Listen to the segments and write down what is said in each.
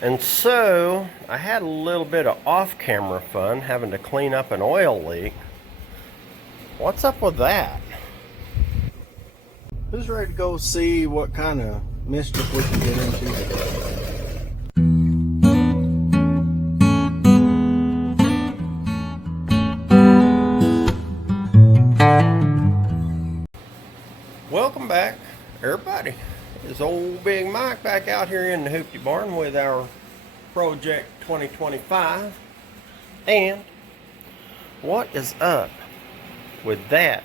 And so I had a little bit of off-camera fun having to clean up an oil leak. What's up with that? Who's ready to go see what kind of mischief we can get into today? Welcome back, everybody. It's old Big Mike back out here in the Hoopty Barn with our Project 2025. And what is up with that?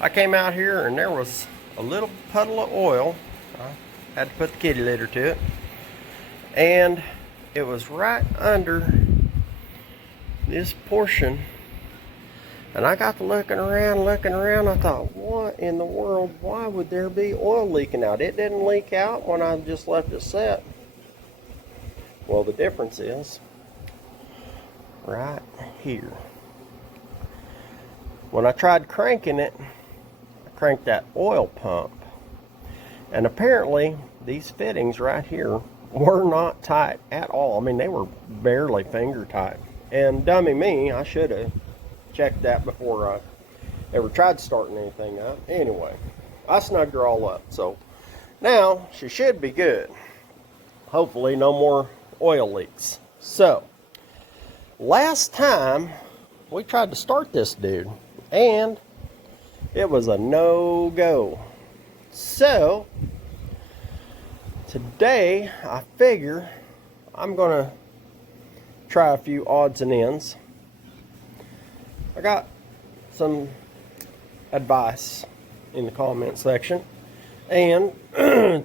I came out here and there was a little puddle of oil. I had to put the kitty litter to it. And it was right under this portion. And I got to looking around. I thought, what in the world? Why would there be oil leaking out? It didn't leak out when I just left it set. Well, the difference is right here. When I tried cranking it, I cranked that oil pump. And apparently, these fittings right here were not tight at all. I mean, they were barely finger tight. And dummy me, I should have checked that before I ever tried starting anything up. Anyway, I snugged her all up. So now she should be good. Hopefully no more oil leaks. So last time we tried to start this dude and it was a no-go. So today I figure I'm gonna try a few odds and ends. I got some advice in the comment section and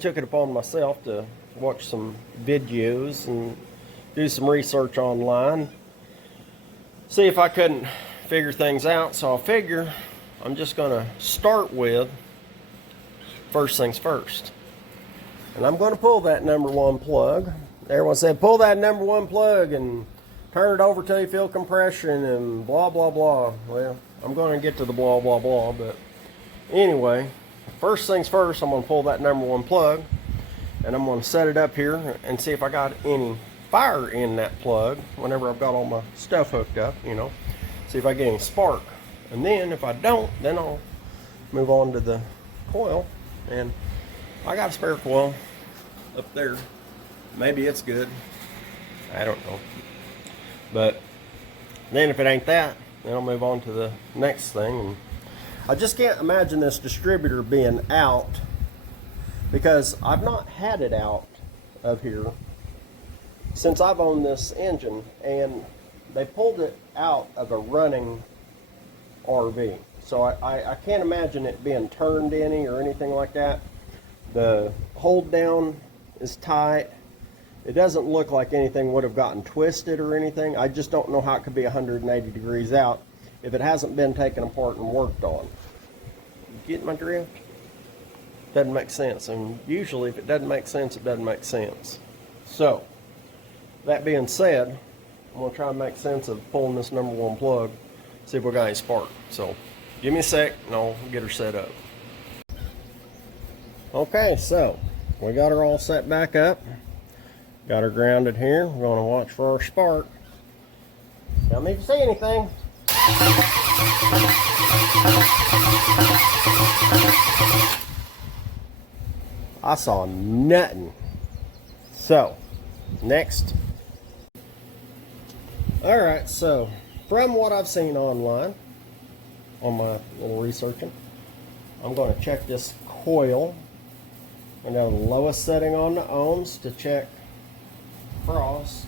took it upon myself to watch some videos and do some research online, see if I couldn't figure things out. So I figure I'm just going to start with first things first. And I'm going to pull that number one plug. Everyone said, pull that number one plug and turn it over till you feel compression and blah, blah, blah. Well, I'm going to get to the blah, blah, blah. But anyway, first things first, I'm going to pull that number one plug. And I'm going to set it up here and see if I got any fire in that plug whenever I've got all my stuff hooked up, you know. See if I get any spark. And then if I don't, then I'll move on to the coil. And I got a spare coil up there. Maybe it's good. I don't know. But then if it ain't that, then I'll move on to the next thing. And I just can't imagine this distributor being out because I've not had it out of here since I've owned this engine, and they pulled it out of a running RV. So I can't imagine it being turned any or anything like that. The hold down is tight. It doesn't look like anything would have gotten twisted or anything. I just don't know how it could be 180 degrees out if it hasn't been taken apart and worked on. You get my drift? Doesn't make sense. And usually if it doesn't make sense, it doesn't make sense. So, that being said, I'm going to try and make sense of pulling this number one plug, see if we got any spark. So, give me a sec and I'll get her set up. Okay, so we got her all set back up. Got her grounded here. We're going to watch for our spark. Tell me if you see anything. I saw nothing. So, next. Alright, so from what I've seen online, on my little researching, I'm going to check this coil. I'm going to go to the lowest setting on the ohms to check frost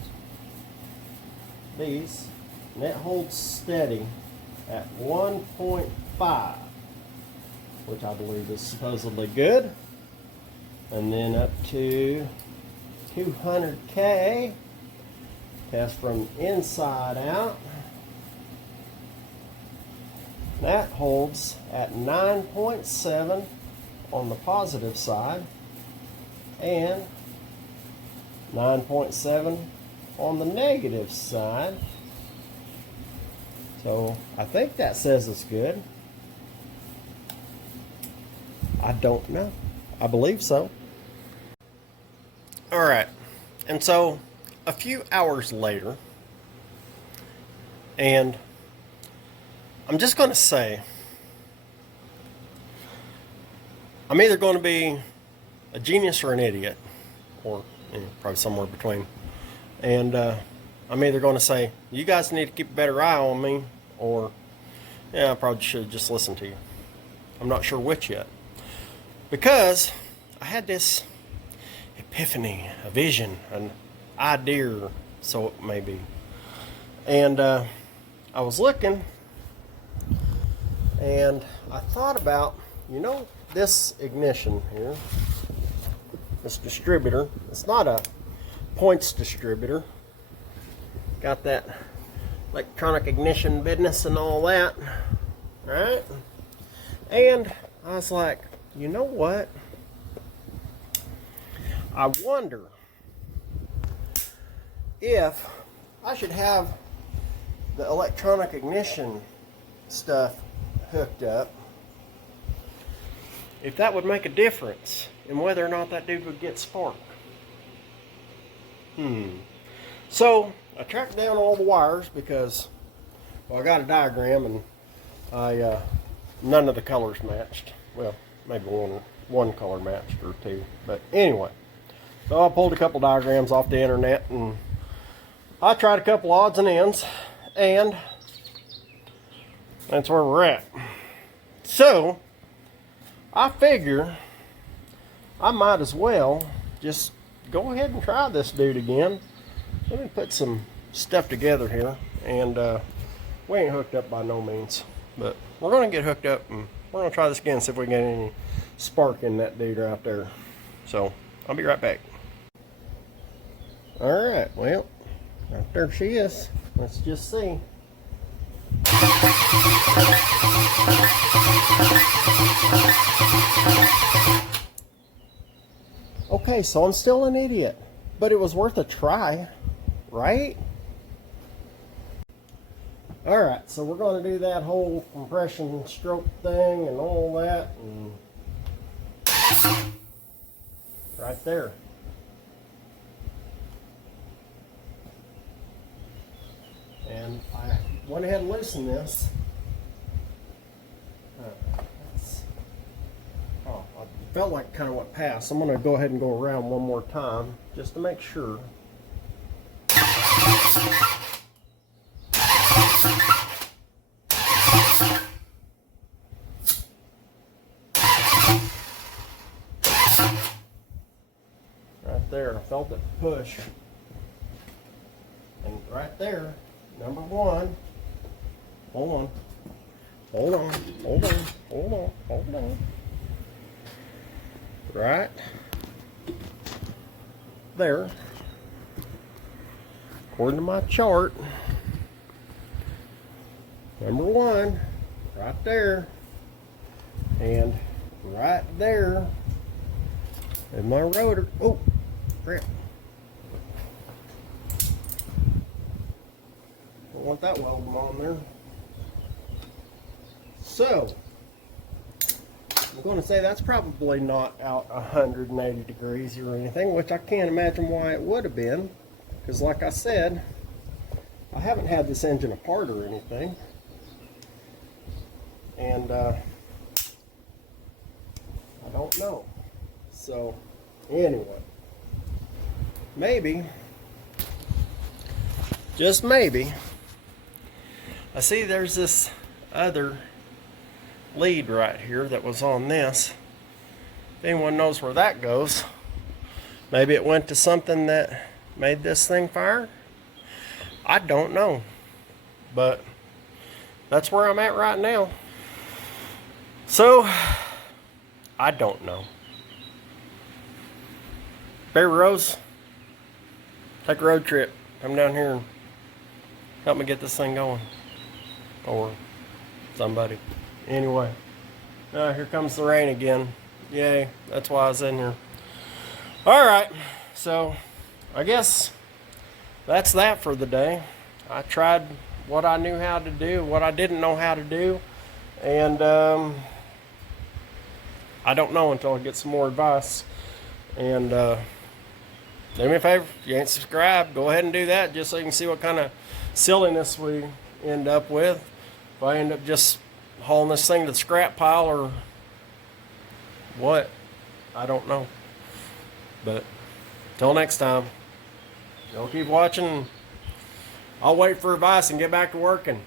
these, and it holds steady at 1.5, which I believe is supposedly good, and then up to 200K. Test from inside out. That holds at 9.7 on the positive side and 9.7 on the negative side. So I think that says it's good. I don't know. I believe so. All right. And so a few hours later, and I'm just going to say, I'm either going to be a genius or an idiot, or probably somewhere between. And I'm either going to say, you guys need to keep a better eye on me, or, yeah, I probably should have just listened to you. I'm not sure which yet. Because I had this epiphany, a vision, an idea, so it may be. And I was looking, and I thought about, this ignition here, this distributor. It's not a points distributor. Got that electronic ignition business and all that, right? And I was like, you know what? I wonder if I should have the electronic ignition stuff hooked up, if that would make a difference in whether or not that dude would get spark. So I tracked down all the wires because, well, I got a diagram and none of the colors matched. Well, maybe one color matched or two, but anyway. So I pulled a couple diagrams off the internet and I tried a couple odds and ends, and that's where we're at. So I figure I might as well just go ahead and try this dude again. Let me put some stuff together here, and we ain't hooked up by no means, but we're gonna get hooked up and we're gonna try this again, see if we can get any spark in that dude right there. So I'll be right back. All right, well, right there she is. Let's just see. Okay, so I'm still an idiot, but it was worth a try, right? All right, so we're going to do that whole compression stroke thing and all that, and right there. And I went ahead and loosened this. I felt like kind of went past. I'm going to go ahead and go around one more time just to make sure. Right there, I felt it push. And right there, number one. Hold on. Hold on. Hold on. Hold on. Hold on. Right there, according to my chart, number one, right there, and right there is my rotor. Oh, crap. Don't want that welding on there. So I'm going to say that's probably not out 180 degrees or anything, which I can't imagine why it would have been, because like I said, I haven't had this engine apart or anything, and I don't know. So anyway, maybe, just maybe, I see there's this other lead right here that was on this. If anyone knows where that goes, maybe it went to something that made this thing fire. I don't know, but that's where I'm at right now. So I don't know. Barry Rose, take a road trip. Come down here and help me get this thing going, or somebody. Anyway, here comes the rain again. Yay, that's why I was in here. All right, so I guess that's that for the day. I tried what I knew how to do, what I didn't know how to do, and I don't know until I get some more advice. And do me a favor, if you ain't subscribed, go ahead and do that just so you can see what kind of silliness we end up with. If I end up just hauling this thing to the scrap pile or what, I don't know. But till next time, y'all keep watching. I'll wait for advice and get back to working.